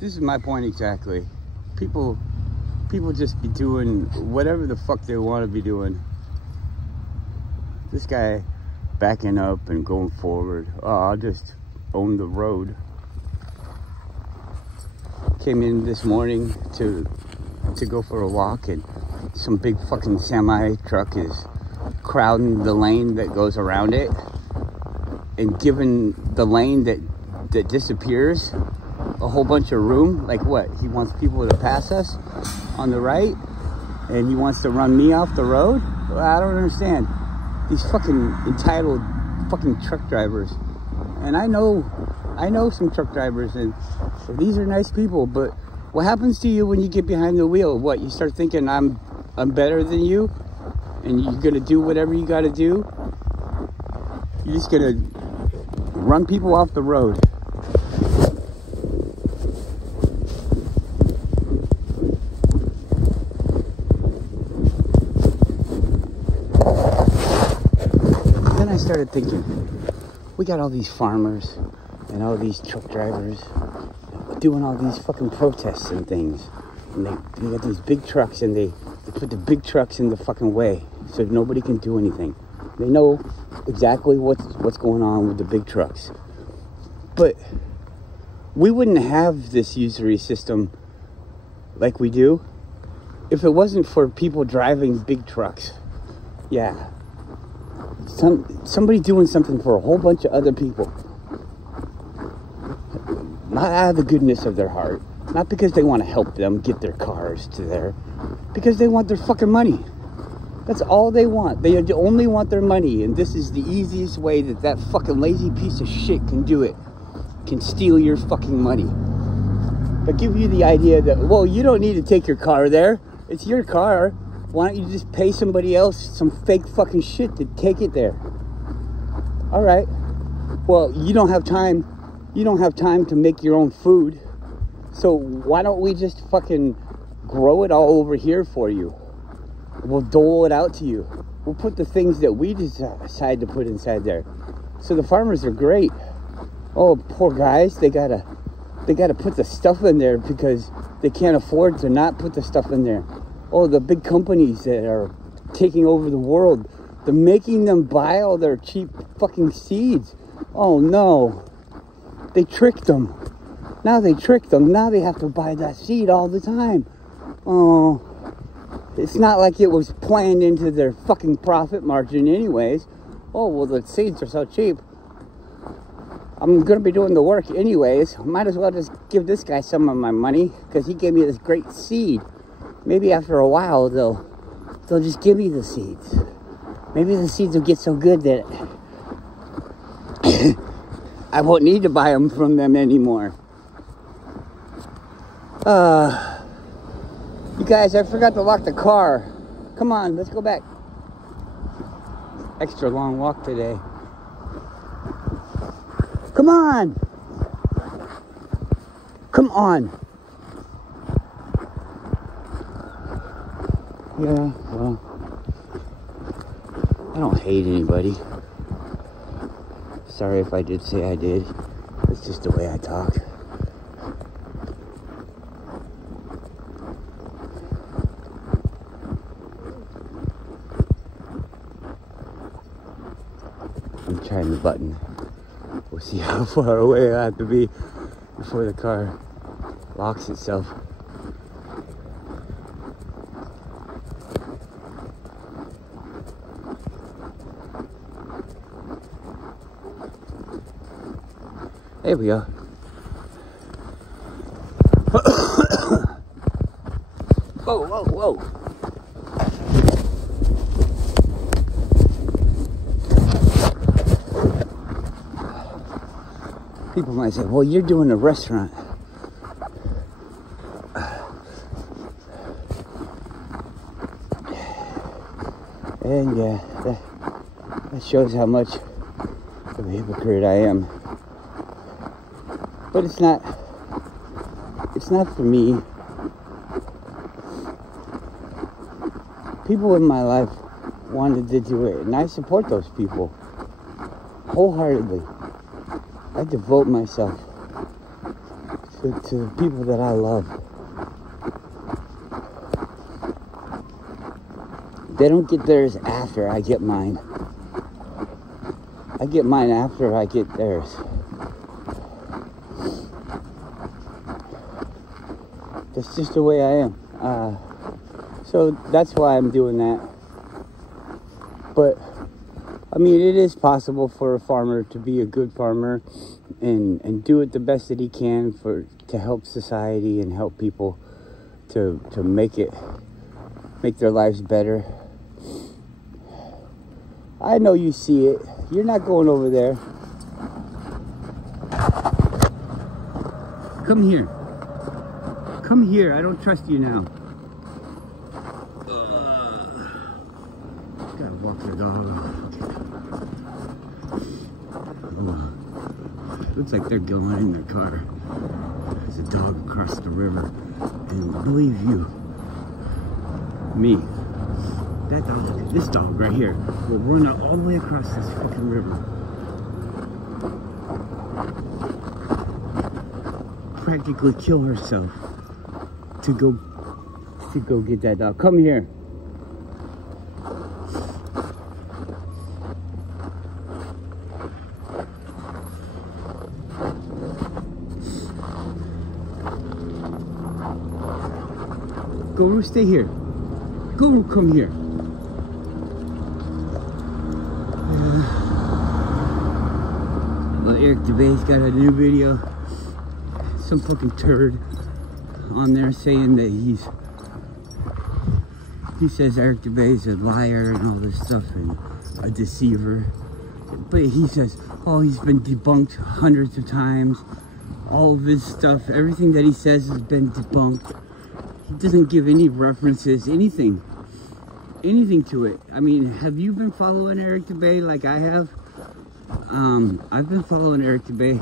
This is my point exactly. People just be doing whatever the fuck they want to be doing. This guy backing up and going forward. Oh, I'll just own the road. Came in this morning to go for a walk, and some big fucking semi truck is crowding the lane that goes around it and giving the lane that disappears a whole bunch of room. Like what? He wants people to pass us on the right, and he wants to run me off the road? Well, I don't understand. These fucking entitled fucking truck drivers. And I know some truck drivers, and these are nice people, but what happens to you when you get behind the wheel? What, you start thinking I'm better than you, and you're gonna do whatever you gotta do? You're just gonna run people off the road. Then I started thinking, we got all these farmers and all these truck drivers doing all these fucking protests and things. And they got these big trucks, and they put the big trucks in the fucking way so nobody can do anything. They know exactly what's going on with the big trucks. But we wouldn't have this usury system like we do if it wasn't for people driving big trucks. Yeah. Somebody doing something for a whole bunch of other people. Not out of the goodness of their heart. Not because they want to help them get their cars to there. Because they want their fucking money. That's all they want. They only want their money. And this is the easiest way that fucking lazy piece of shit can do it. Can steal your fucking money. But give you the idea that, well, you don't need to take your car there. It's your car. Why don't you just pay somebody else some fake fucking shit to take it there? All right. Well, you don't have time. You don't have time to make your own food. So why don't we just fucking grow it all over here for you? We'll dole it out to you. We'll put the things that we decide to put inside there. So the farmers are great. Oh, poor guys. They gotta put the stuff in there because they can't afford to not put the stuff in there. Oh, the big companies that are taking over the world, they're making them buy all their cheap fucking seeds. Oh no. They tricked them. Now they tricked them. Now they have to buy that seed all the time. Oh, it's not like it was planned into their fucking profit margin anyways. Oh, well, the seeds are so cheap. I'm going to be doing the work anyways. Might as well just give this guy some of my money because he gave me this great seed. Maybe after a while, they'll just give me the seeds. Maybe the seeds will get so good that I won't need to buy them from them anymore. You guys, I forgot to lock the car. Come on, let's go back. Extra long walk today. Come on. Come on. Yeah, well, I don't hate anybody. Sorry if I did say I did. It's just the way I talk. I'm trying the button. We'll see how far away I have to be before the car locks itself. There we go. Whoa, whoa, whoa. People might say, well, you're doing a restaurant. And yeah, that shows how much of a hypocrite I am. But it's not for me. People in my life wanted to do it, and I support those people wholeheartedly. I devote myself to the people that I love. They don't get theirs after I get mine. I get mine after I get theirs. That's just the way I am. So that's why I'm doing that. But, I mean, it is possible for a farmer to be a good farmer and do it the best that he can to help society and help people to make their lives better. I know you see it. You're not going over there. Come here. Come here. I don't trust you now. Gotta walk the dog. Looks like they're going in their car. There's a dog across the river. And believe you, me, that dog, this dog right here, will run all the way across this fucking river. Practically kill herself to go get that dog. Come here. Go stay here. Go come here. Well, Eric DeBay's got a new video. Some fucking turd on there saying that he says Eric DeBay's a liar and all this stuff and a deceiver. But he says, oh, he's been debunked hundreds of times. All of his stuff, everything that he says has been debunked. He doesn't give any references, anything to it. I mean, have you been following Eric DeBay like I have? I've been following Eric DeBay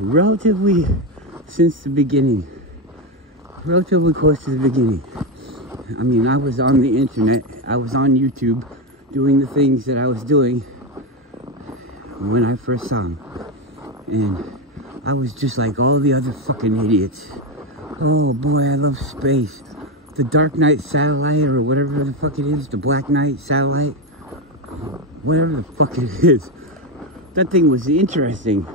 relatively since the beginning. Relatively close to the beginning. I mean, I was on the internet. I was on YouTube doing the things that I was doing when I first saw him. And I was just like all the other fucking idiots. Oh boy, I love space. The Dark Knight satellite or whatever the fuck it is. The Black Knight satellite. Whatever the fuck it is. That thing was interesting.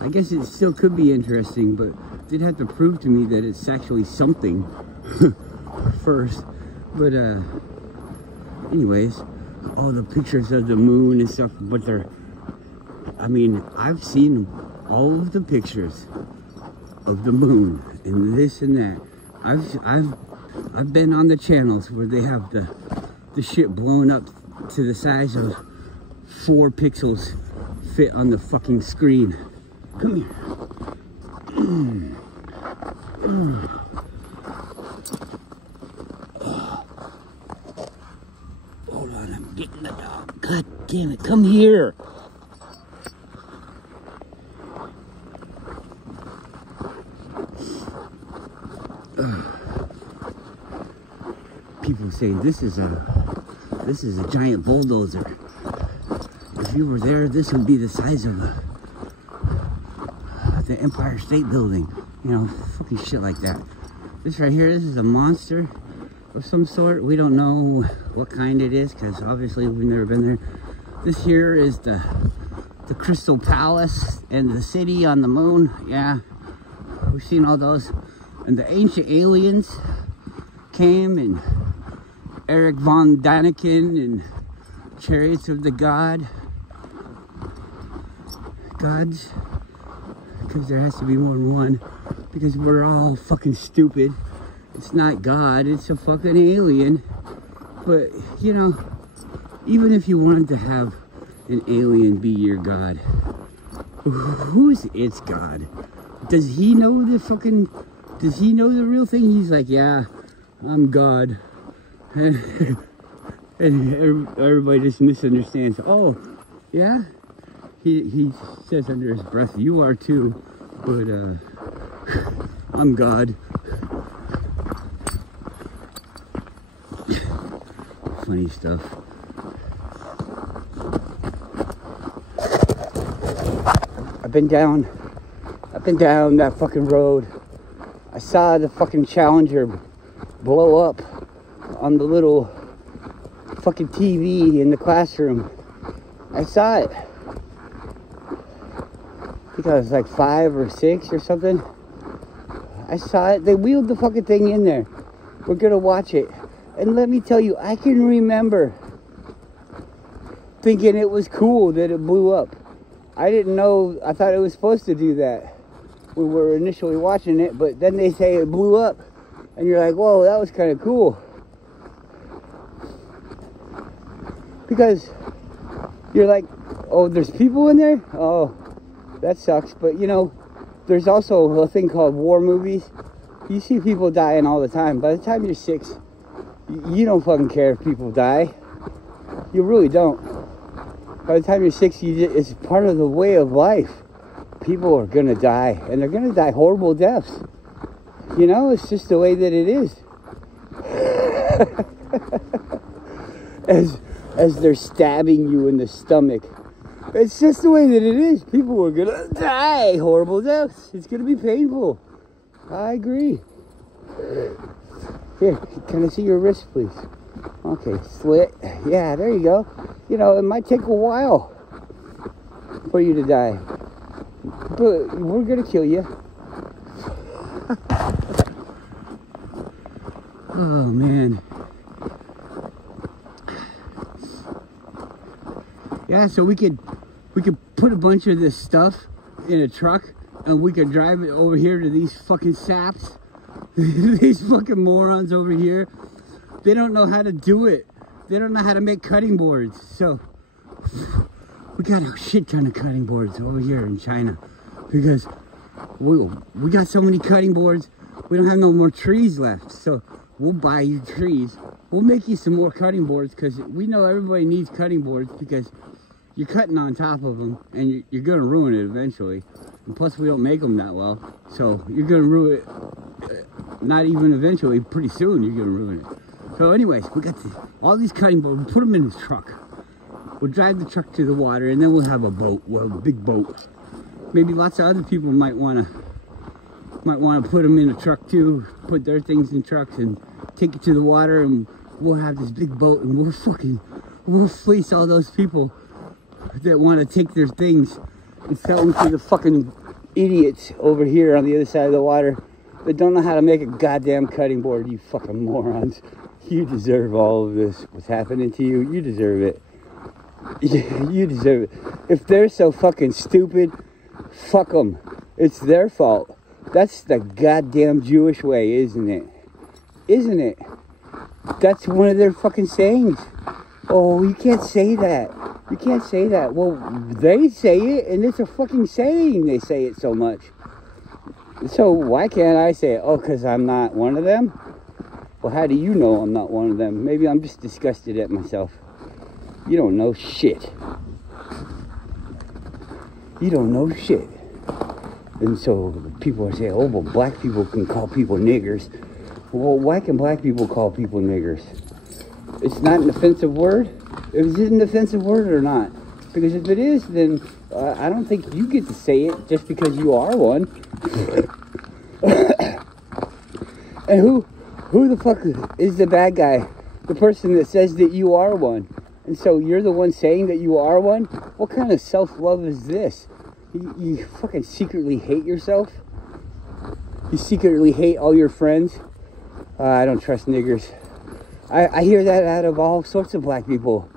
I guess it still could be interesting, but they'd have to prove to me that it's actually something first. But anyways, all the pictures of the moon and stuff, but I mean, I've seen all of the pictures of the moon and this and that. I've been on the channels where they have the shit blown up to the size of 4 pixels fit on the fucking screen. Come here. Hold on, I'm getting the dog. God damn it, come here. People say this is a giant bulldozer. If you were there, this would be the size of the Empire State Building. You know, fucking shit like that. This right here, this is a monster of some sort. We don't know what kind it is because obviously we've never been there. This here is the Crystal Palace and the city on the moon. Yeah, we've seen all those. And the ancient aliens came, and Eric von Daniken and Chariots of the Gods, because there has to be more than one, because we're all fucking stupid. It's not God, it's a fucking alien. But, you know, even if you wanted to have an alien be your God, who's its God? Does he know the real thing? He's like, yeah, I'm God. And everybody just misunderstands. Oh, yeah? He says under his breath, you are too, but I'm God. Funny stuff. I've walking down that fucking road. I saw the fucking Challenger blow up on the little fucking TV in the classroom. I saw it. I think I was like 5 or 6 or something. I saw it. They wheeled the fucking thing in there. We're gonna watch it. And let me tell you, I can remember thinking it was cool that it blew up. I didn't know, I thought it was supposed to do that. We were initially watching it, but then they say it blew up. And you're like, whoa, that was kind of cool. Because you're like, oh, there's people in there? Oh, that sucks. But you know, there's also a thing called war movies. You see people dying all the time. By the time you're 6, you don't fucking care if people die. You really don't. By the time you're 6, it's part of the way of life. People are gonna die, and they're gonna die horrible deaths. You know, it's just the way that it is. As they're stabbing you in the stomach. It's just the way that it is. People are gonna die horrible deaths. It's gonna be painful. I agree. Here, can I see your wrist, please? Okay, slit. Yeah, there you go. You know, it might take a while for you to die. But we're gonna kill you. Oh, man. Yeah, so we could put a bunch of this stuff in a truck and we could drive it over here to these fucking saps. These fucking morons over here. They don't know how to do it. They don't know how to make cutting boards. So we got a shit ton of cutting boards over here in China because we got so many cutting boards. We don't have no more trees left. So we'll buy you trees. We'll make you some more cutting boards because we know everybody needs cutting boards because you're cutting on top of them and you're going to ruin it eventually. And plus, we don't make them that well. So you're going to ruin it, not even eventually, pretty soon you're going to ruin it. So anyways, we got all these cutting boards. We'll put them in the truck. We'll drive the truck to the water and then we'll have a boat. We'll have a big boat. Maybe lots of other people might want to put them in a truck too. Put their things in trucks and take it to the water and we'll have this big boat and we'll fleece all those people that want to take their things and sell them to the fucking idiots over here on the other side of the water that don't know how to make a goddamn cutting board. You fucking morons. You deserve all of this. What's happening to you, you deserve it. You deserve it. If they're so fucking stupid, fuck them. It's their fault. That's the goddamn Jewish way, isn't it? Isn't it? That's one of their fucking sayings. Oh, you can't say that. You can't say that. Well, they say it, and it's a fucking saying. They say it so much. So why can't I say it? Oh, because I'm not one of them? Well, how do you know I'm not one of them? Maybe I'm just disgusted at myself. You don't know shit. You don't know shit. And so people are saying, oh, well, black people can call people niggers. Well, why can black people call people niggers? It's not an offensive word? Is it an offensive word or not? Because if it is, then I don't think you get to say it just because you are one. And who the fuck is the bad guy? The person that says that you are one. And so you're the one saying that you are one? What kind of self-love is this? You fucking secretly hate yourself? You secretly hate all your friends? I don't trust niggers. I hear that out of all sorts of black people.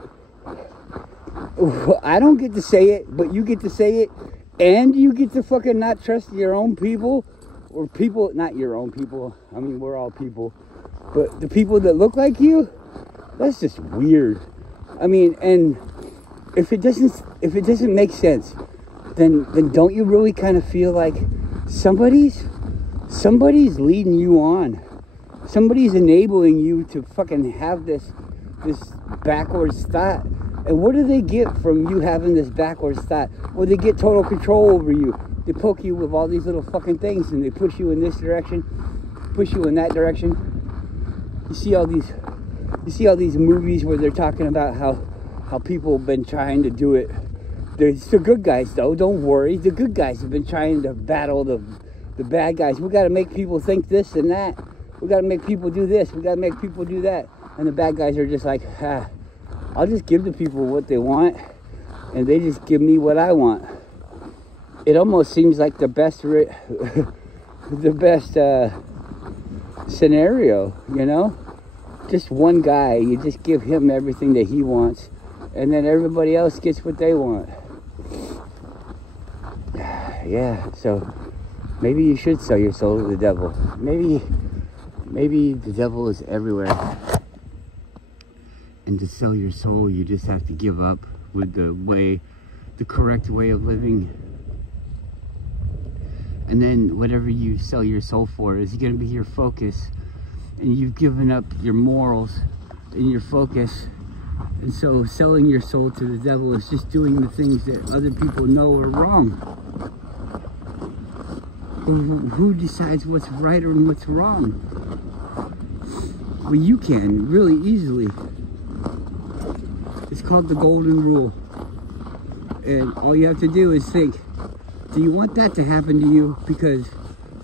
I don't get to say it, but you get to say it. And you get to fucking not trust your own people. Or people, not your own people. I mean, we're all people. But the people that look like you? That's just weird. I mean, and if it doesn't make sense, then don't you really kind of feel like somebody's leading you on? Somebody's enabling you to fucking have this backwards thought. And what do they get from you having this backwards thought? Well, they get total control over you. They poke you with all these little fucking things and they push you in this direction, push you in that direction. You see all these movies where they're talking about how people have been trying to do it It's the good guys, though. Don't worry. The good guys have been trying to battle the bad guys. We got to make people think this and that. We got to make people do this. We got to make people do that. And the bad guys are just like, I'll just give the people what they want, and they just give me what I want. It almost seems like the best, scenario, you know? Just one guy, you just give him everything that he wants, and then everybody else gets what they want. Yeah, so maybe you should sell your soul to the devil. Maybe the devil is everywhere. And to sell your soul, you just have to give up with the correct way of living. And then whatever you sell your soul for is going to be your focus. And you've given up your morals and your focus. And so selling your soul to the devil is just doing the things that other people know are wrong. Who decides what's right and what's wrong? Well, you can, really easily. It's called the golden rule. And all you have to do is think, do you want that to happen to you? Because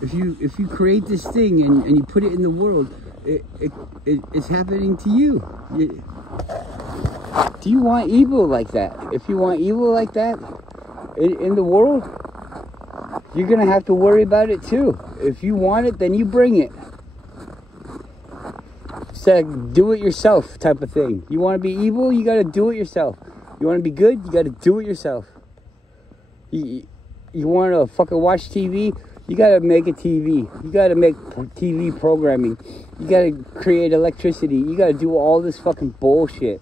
if you create this thing and you put it in the world, it's happening to you. Do you want evil like that? If you want evil like that in the world, you're going to have to worry about it too. If you want it, then you bring it. It's a do-it-yourself type of thing. You want to be evil, you got to do it yourself. You want to be good, you got to do it yourself. You want to fucking watch TV, you got to make a TV. You got to make TV programming. You got to create electricity. You got to do all this fucking bullshit.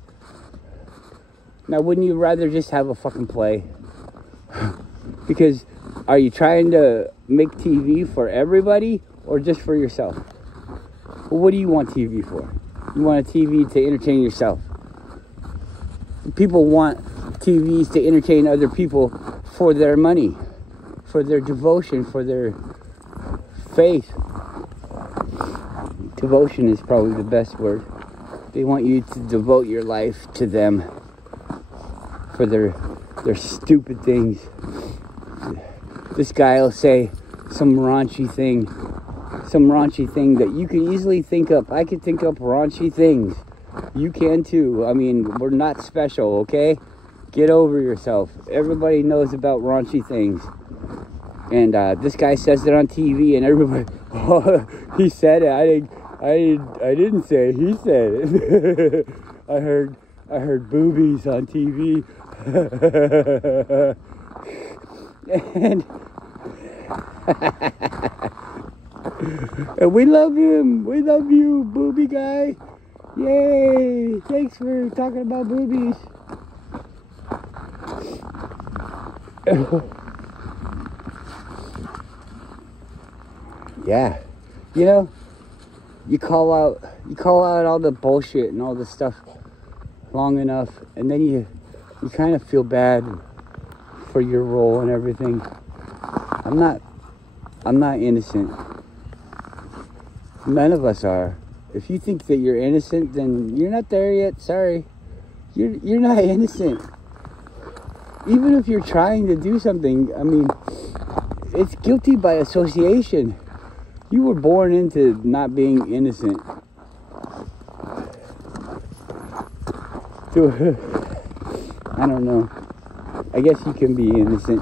Now, wouldn't you rather just have a fucking play? Because are you trying to make TV for everybody or just for yourself? Well, what do you want TV for? You want a TV to entertain yourself. People want TVs to entertain other people for their money, for their devotion, for their faith. Devotion is probably the best word. They want you to devote your life to them for their stupid things. This guy will say some raunchy thing that you can easily think up. I can think up raunchy things. You can too. I mean, we're not special, okay? Get over yourself. Everybody knows about raunchy things. And this guy says it on TV, and everybody, oh, he said it. I didn't say it. He said it. I heard boobies on TV. And we love him. We love you, booby guy. Yay! Thanks for talking about boobies. Yeah, you know, you call out all the bullshit and all the stuff long enough, and then you kind of feel bad for your role and everything. I'm not innocent. None of us are. If you think that you're innocent, then you're not there yet. Sorry, you're not innocent. Even if you're trying to do something, I mean, it's guilty by association. You were born into not being innocent. I don't know. I guess you can be innocent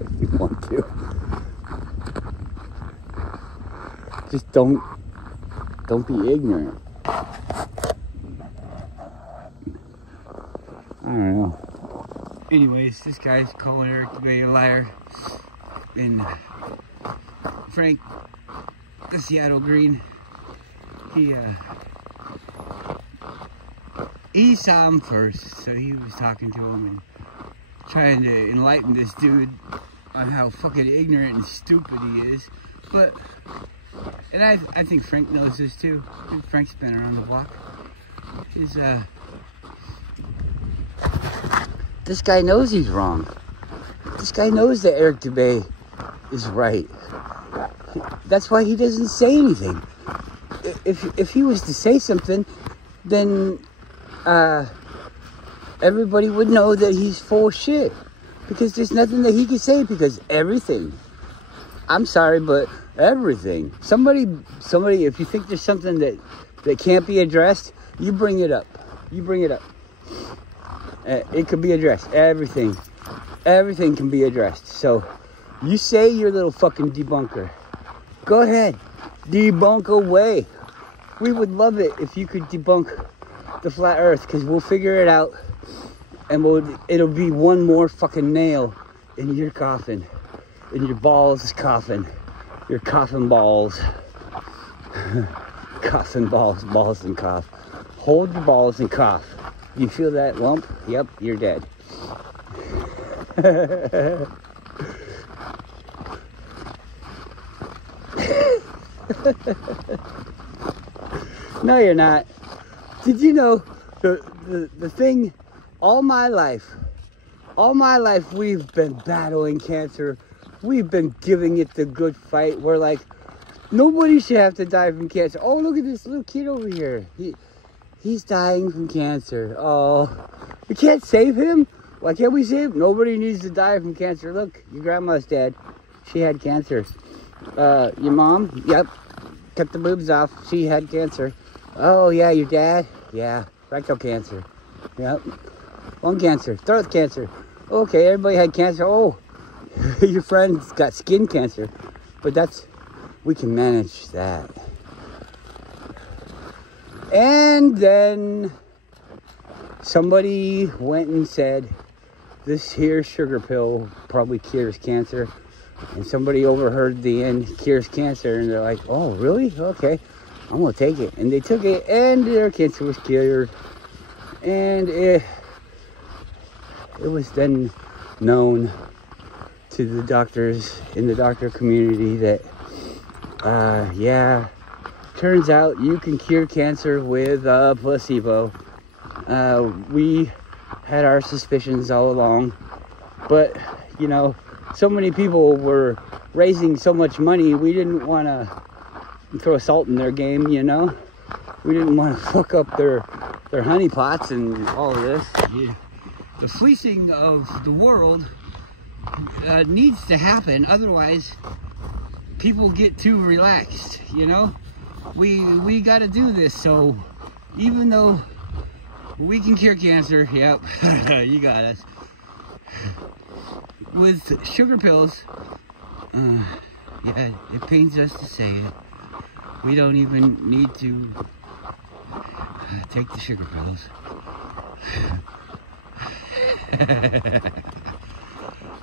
if you want to. Just don't be ignorant. I don't know. Anyways, this guy's calling Eric to be a liar. And Frank, the Seattle Green, he saw him first, so he was talking to him and trying to enlighten this dude on how fucking ignorant and stupid he is. But, and I think Frank knows this too. I think Frank's been around the block. This guy knows he's wrong. This guy knows that Eric Dubé is right. That's why he doesn't say anything. If he was to say something, then everybody would know that he's full of shit. Because there's nothing that he can say, because everything, I'm sorry, but everything. Somebody, if you think there's something that can't be addressed, you bring it up. You bring it up. It could be addressed. Everything can be addressed. So, you say your little fucking debunker. Go ahead. Debunk away. We would love it if you could debunk the flat earth, because we'll figure it out. And it'll be one more fucking nail in your coffin. In your balls coffin. Your coffin balls. Coffin balls. Balls and cough. Hold your balls and cough. You feel that lump? Yep, you're dead. No, you're not. Did you know the thing, all my life we've been battling cancer. We've been giving it the good fight. We're like, nobody should have to die from cancer. Oh, look at this little kid over here. He's dying from cancer. Oh, we can't save him? Why can't we save him? Nobody needs to die from cancer. Look, your grandma's dead. She had cancer. Your mom? Yep. Cut the boobs off. She had cancer. Oh, yeah, your dad? Yeah, rectal cancer. Yep. Lung cancer. Throat cancer. Okay, everybody had cancer. Oh, your friend's got skin cancer. But we can manage that. And then somebody went and said, this here sugar pill probably cures cancer. And somebody overheard the end, cures cancer. And they're like, oh, really? Okay, I'm going to take it. And they took it, and their cancer was cured. And it was then known to the doctors in the doctor community that, yeah, turns out you can cure cancer with a placebo. We had our suspicions all along, but you know, so many people were raising so much money, we didn't want to throw salt in their game, you know. We didn't want to fuck up their honeypots and all of this. Yeah. The fleecing of the world needs to happen, otherwise people get too relaxed, you know. We got to do this. So even though we can cure cancer, yep, you got us, with sugar pills, yeah, it pains us to say it, we don't even need to take the sugar pills.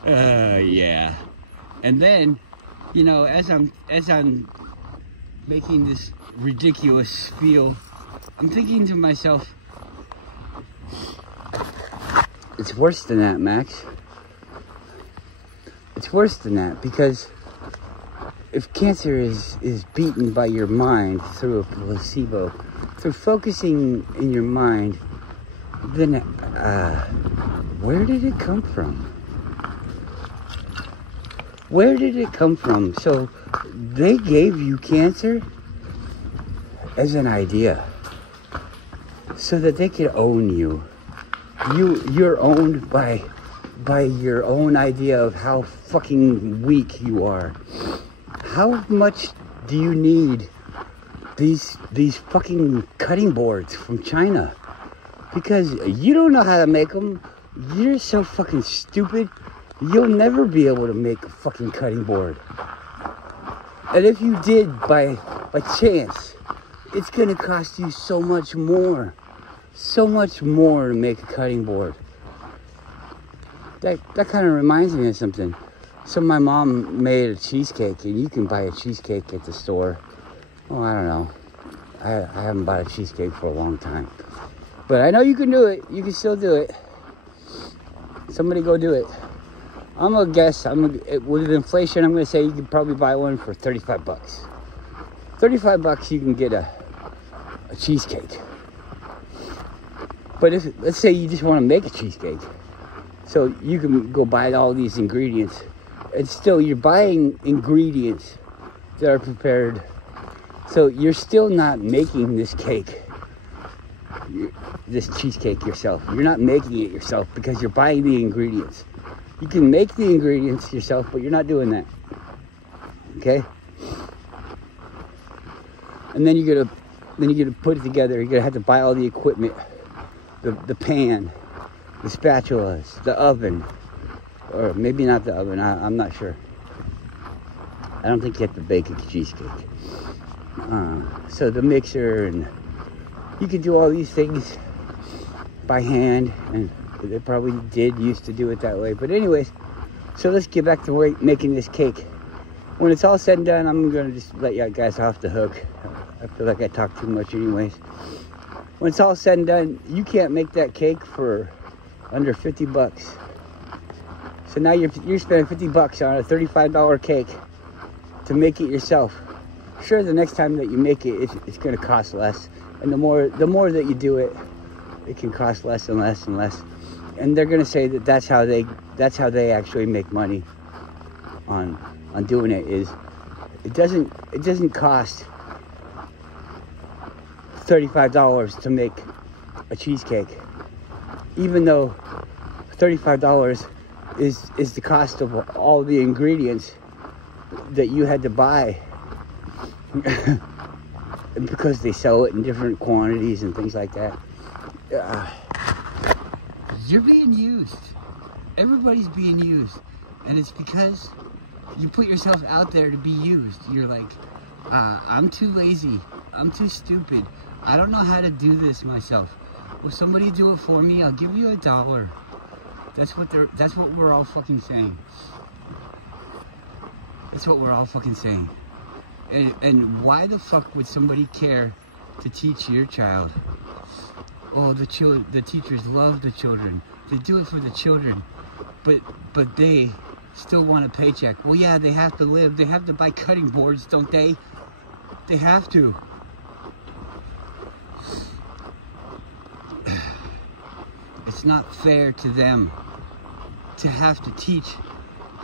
Yeah. And then, you know, as I'm making this ridiculous spiel, I'm thinking to myself, it's worse than that, Max. It's worse than that, because if cancer is beaten by your mind through a placebo, through focusing in your mind, then where did it come from? Where did it come from? So they gave you cancer as an idea so that they could own you. You're owned by your own idea of how fucking weak you are. How much do you need these fucking cutting boards from China? Because you don't know how to make them. You're so fucking stupid. You'll never be able to make a fucking cutting board. And if you did by chance, it's gonna cost you so much more. So much more to make a cutting board. That kind of reminds me of something. So my mom made a cheesecake, and you can buy a cheesecake at the store. Oh, I don't know. I haven't bought a cheesecake for a long time. But I know you can do it. You can still do it. Somebody go do it. I'm gonna guess, with inflation, I'm gonna say you could probably buy one for 35 bucks. 35 bucks you can get a cheesecake. But let's say you just want to make a cheesecake. So you can go buy all these ingredients. And still, you're buying ingredients that are prepared. So you're still not making this cake. this cheesecake yourself. You're not making it yourself because you're buying the ingredients. You can make the ingredients yourself, but you're not doing that. Okay? And then you're gonna put it together. You're gonna have to buy all the equipment, the pan, the spatulas, the oven, or maybe not the oven. I'm not sure. I don't think you have to bake a cheesecake. So the mixer, and you can do all these things by hand, and they probably used to do it that way. But anyways, so let's get back to making this cake. When it's all said and done, I'm gonna just let you guys off the hook. I feel like I talk too much anyways. When it's all said and done, you can't make that cake for under 50 bucks. So now you're spending 50 bucks on a $35 cake to make it yourself. Sure, the next time that you make it, it's gonna cost less. And the more that you do it, it can cost less and less and less. And they're gonna say that that's how they actually make money on doing it. Is it doesn't cost $35 to make a cheesecake, even though $35 is the cost of all the ingredients that you had to buy. Because they sell it in different quantities and things like that. You're being used. Everybody's being used. And it's because you put yourself out there to be used. You're like, I'm too lazy. I'm too stupid. I don't know how to do this myself. Will somebody do it for me? I'll give you $1. That's what we're all fucking saying. That's what we're all fucking saying. And why the fuck would somebody care to teach your child? Oh, the teachers love the children. They do it for the children. But they still want a paycheck. Well, yeah, they have to live. They have to buy cutting boards, don't they? They have to. It's not fair to them to have to teach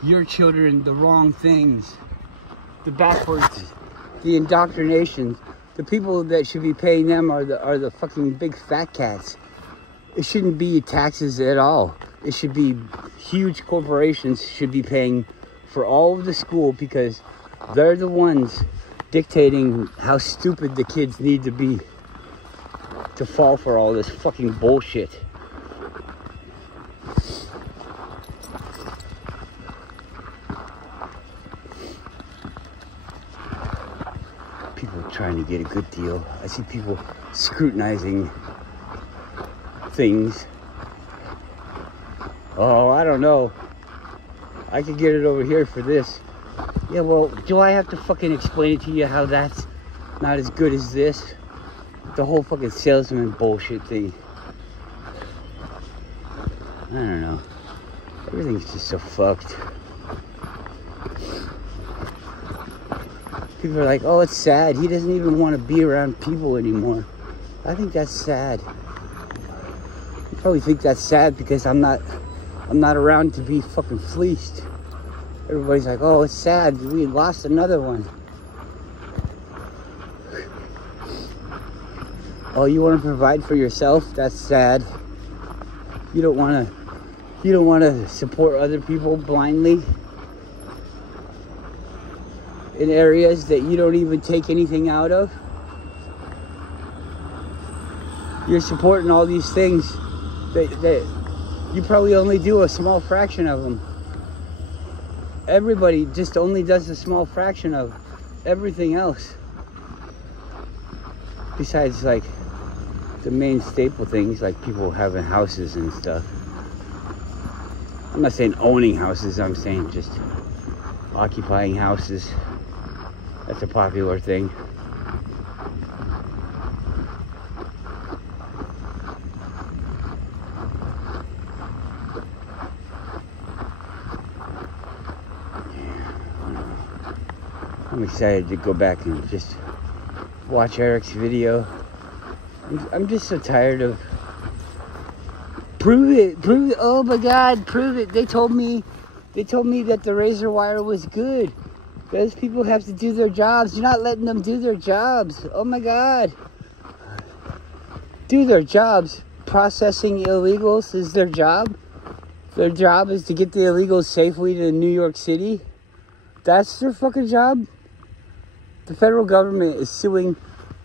your children the wrong things, the backwards, the indoctrination. The people that should be paying them are the fucking big fat cats. It shouldn't be taxes at all. It should be huge corporations should be paying for all of the school, because they're the ones dictating how stupid the kids need to be to fall for all this fucking bullshit. People trying to get a good deal. I see people scrutinizing things. Oh, I don't know. I could get it over here for this. Yeah, well, do I have to fucking explain it to you how that's not as good as this? The whole fucking salesman bullshit thing. I don't know. Everything's just so fucked. People are like, oh, it's sad. He doesn't even want to be around people anymore. I think that's sad. You probably think that's sad because I'm not around to be fucking fleeced. Everybody's like, oh, it's sad. We lost another one. Oh, you want to provide for yourself? That's sad. You don't want to support other people blindly in areas that you don't even take anything out of. You're supporting all these things that you probably only do a small fraction of them. Everybody just only does a small fraction of everything else. Besides, like, the main staple things, like people having houses and stuff. I'm not saying owning houses, I'm saying just occupying houses. That's a popular thing. I'm excited to go back and just watch Eric's video. I'm just so tired of prove it, oh my god, prove it. They told me that the razor wire was good. Those people have to do their jobs. You're not letting them do their jobs. Oh my god. do their jobs. Processing illegals is their job. Their job is to get the illegals safely to New York City. That's their fucking job. The federal government is suing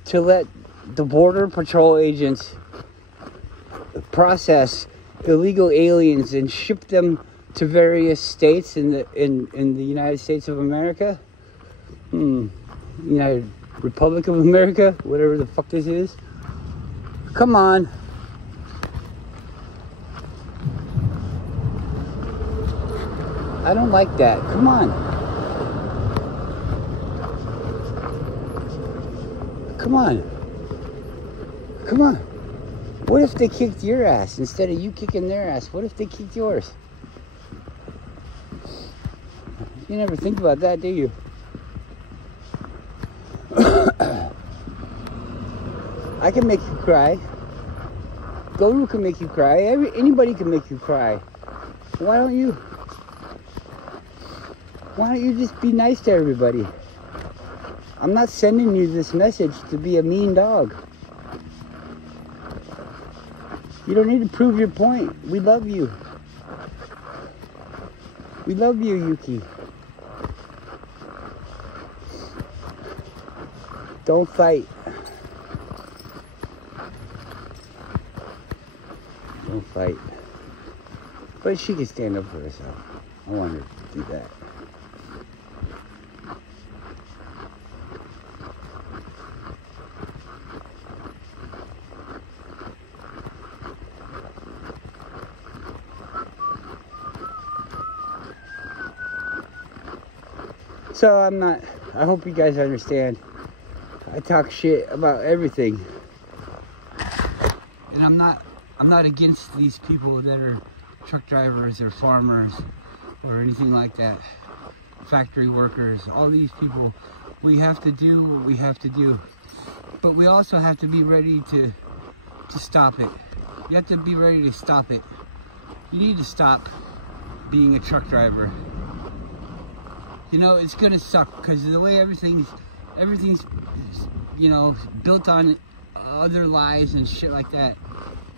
to let the Border Patrol agents process illegal aliens and ship them to various states in the United States of America. United Republic of America, whatever the fuck this is. Come on. I don't like that. Come on. Come on. Come on. What if they kicked your ass instead of you kicking their ass? What if they kicked yours? You never think about that, do you? I can make you cry. Guru can make you cry. Anybody can make you cry. Why don't you? Why don't you just be nice to everybody? I'm not sending you this message to be a mean dog. You don't need to prove your point. We love you. We love you, Yuki. Don't fight. Don't fight. But she can stand up for herself. I want her to do that. So I hope you guys understand. I talk shit about everything. And I'm not against these people that are truck drivers or farmers or anything like that. Factory workers, all these people. We have to do what we have to do. But we also have to be ready to stop it. You have to be ready to stop it. You need to stop being a truck driver. You know, it's gonna suck because the way everything's, you know, built on other lies and shit like that.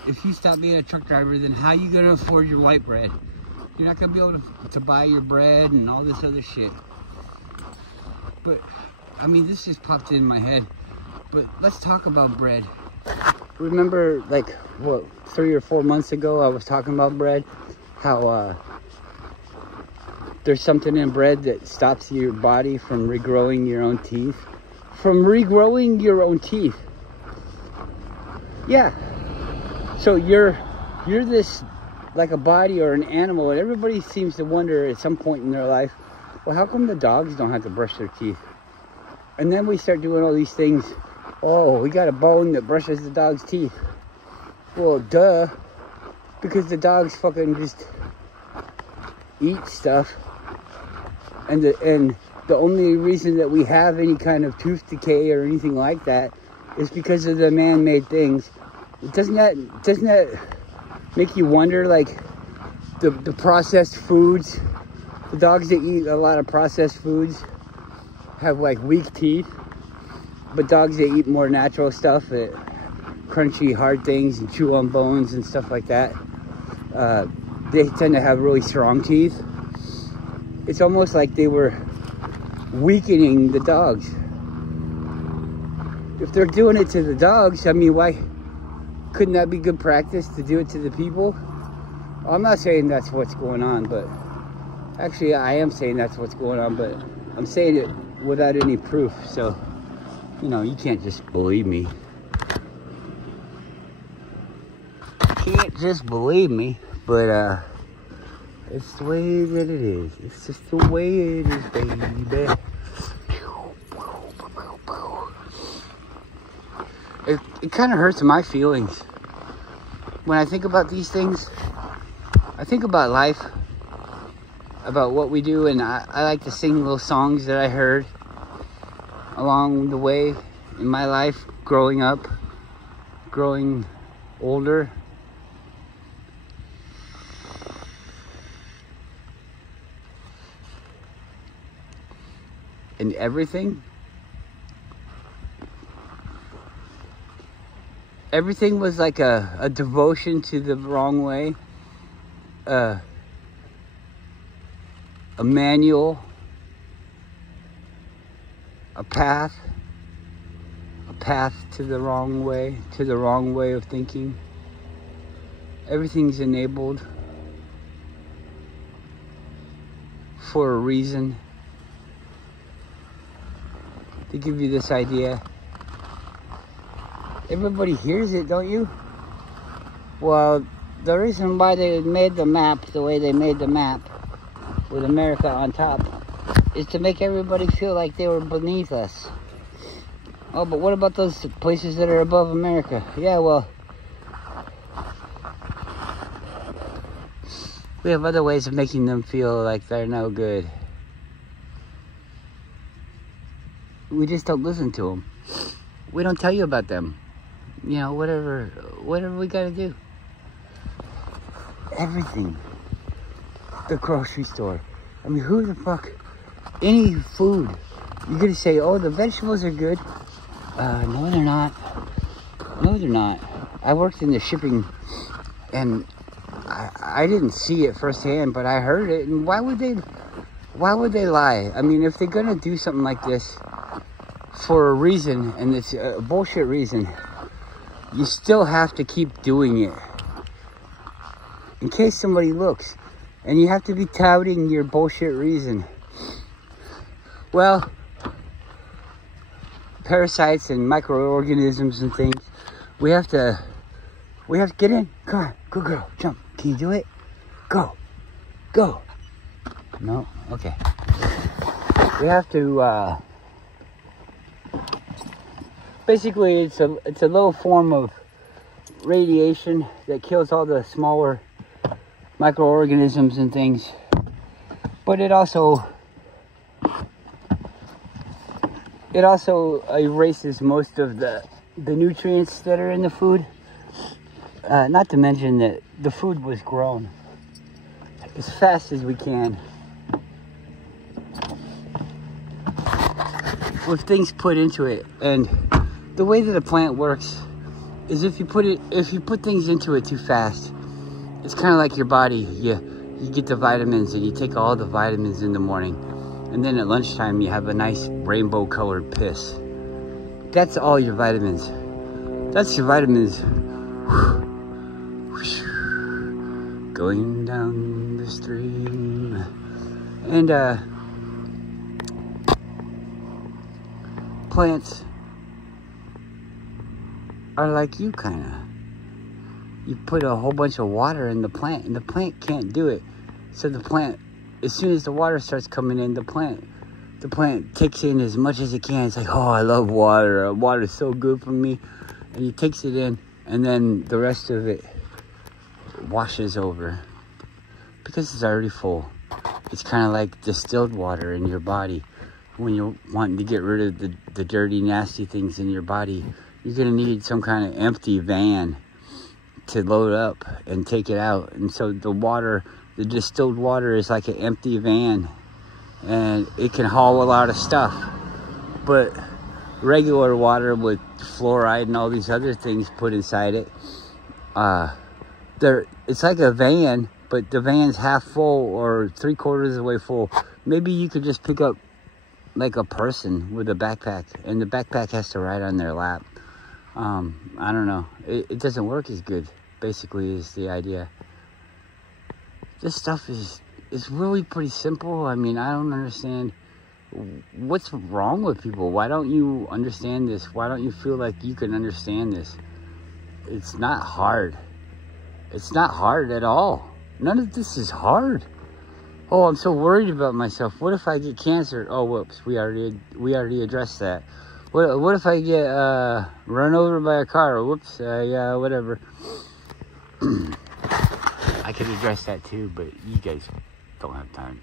If you stop being a truck driver, then how you gonna afford your white bread? You're not gonna be able to buy your bread and all this other shit. But, I mean, this just popped in my head. But let's talk about bread. Remember, like, what, 3 or 4 months ago, I was talking about bread? How, there's something in bread that stops your body from regrowing your own teeth. From regrowing your own teeth. Yeah. So you're this, like a body or an animal, and everybody seems to wonder at some point in their life, well, how come the dogs don't have to brush their teeth? And then we start doing all these things. Oh, we got a bone that brushes the dog's teeth. Well, duh. Because the dogs fucking just eat stuff. And the only reason that we have any kind of tooth decay or anything like that is because of the man-made things. Doesn't that make you wonder, like, the processed foods, the dogs that eat a lot of processed foods have like weak teeth, but dogs that eat more natural stuff, crunchy, hard things and chew on bones and stuff like that, they tend to have really strong teeth. It's almost like they were weakening the dogs. If they're doing it to the dogs, I mean, why couldn't that be good practice to do it to the people? I'm not saying that's what's going on, but actually I am saying that's what's going on, but I'm saying it without any proof. So, you know, you can't just believe me. You can't just believe me, but it's the way that it is. It's just the way it is, baby. It kind of hurts my feelings. When I think about these things, I think about life, about what we do, and I like to sing little songs that I heard along the way in my life, growing up, growing older. And everything. everything was like a devotion to the wrong way, a manual, a path to the wrong way of thinking. Everything's enabled for a reason, to give you this idea. Everybody hears it, don't you? Well, the reason why they made the map the way they made the map, with America on top, is to make everybody feel like they were beneath us. Oh, but what about those places that are above America? Yeah, well, we have other ways of making them feel like they're no good. We just don't listen to them. We don't tell you about them. You know, whatever we gotta do. Everything. The grocery store. I mean, who the fuck? Any food. You're gonna say, oh, the vegetables are good. No, they're not. No, they're not. I worked in the shipping, and I didn't see it firsthand, but I heard it. And why would they lie? I mean, if they're gonna do something like this for a reason, and it's a bullshit reason, you still have to keep doing it in case somebody looks, and you have to be touting your bullshit reason. Well, parasites and microorganisms and things, we have to get in. Come on, good girl, jump. Can you do it? Go. No? Okay. We have to, basically it's a low form of radiation that kills all the smaller microorganisms and things, but it also erases most of the nutrients that are in the food. Not to mention that the food was grown as fast as we can, with things put into it. And the way that a plant works is if you put things into it too fast, it's kind of like your body. You get the vitamins, and you take all the vitamins in the morning, and then at lunchtime you have a nice rainbow colored piss. That's all your vitamins. That's your vitamins going down the stream. And plants are like you, kind of. You put a whole bunch of water in the plant, and the plant can't do it. So the plant, as soon as the water starts coming in, the plant takes in as much as it can. It's like, oh, I love water. Water's so good for me. And he takes it in, and then the rest of it washes over because it's already full. It's kind of like distilled water in your body. When you're wanting to get rid of the dirty, nasty things in your body, you're going to need some kind of empty van to load up and take it out. And so the distilled water is like an empty van, and it can haul a lot of stuff. But regular water with fluoride and all these other things put inside it, it's like a van, but the van's half full or 3/4 of the way full. Maybe you could just pick up like a person with a backpack, and the backpack has to ride on their lap. I don't know. It doesn't work as good, basically, is the idea. This stuff is really pretty simple. I mean, I don't understand what's wrong with people. Why don't you understand this? Why don't you feel like you can understand this? It's not hard. It's not hard at all. None of this is hard. Oh, I'm so worried about myself. What if I get cancer? Oh, whoops. We already addressed that. What if I get run over by a car? Whoops. Yeah, whatever. I could address that too, but you guys don't have time.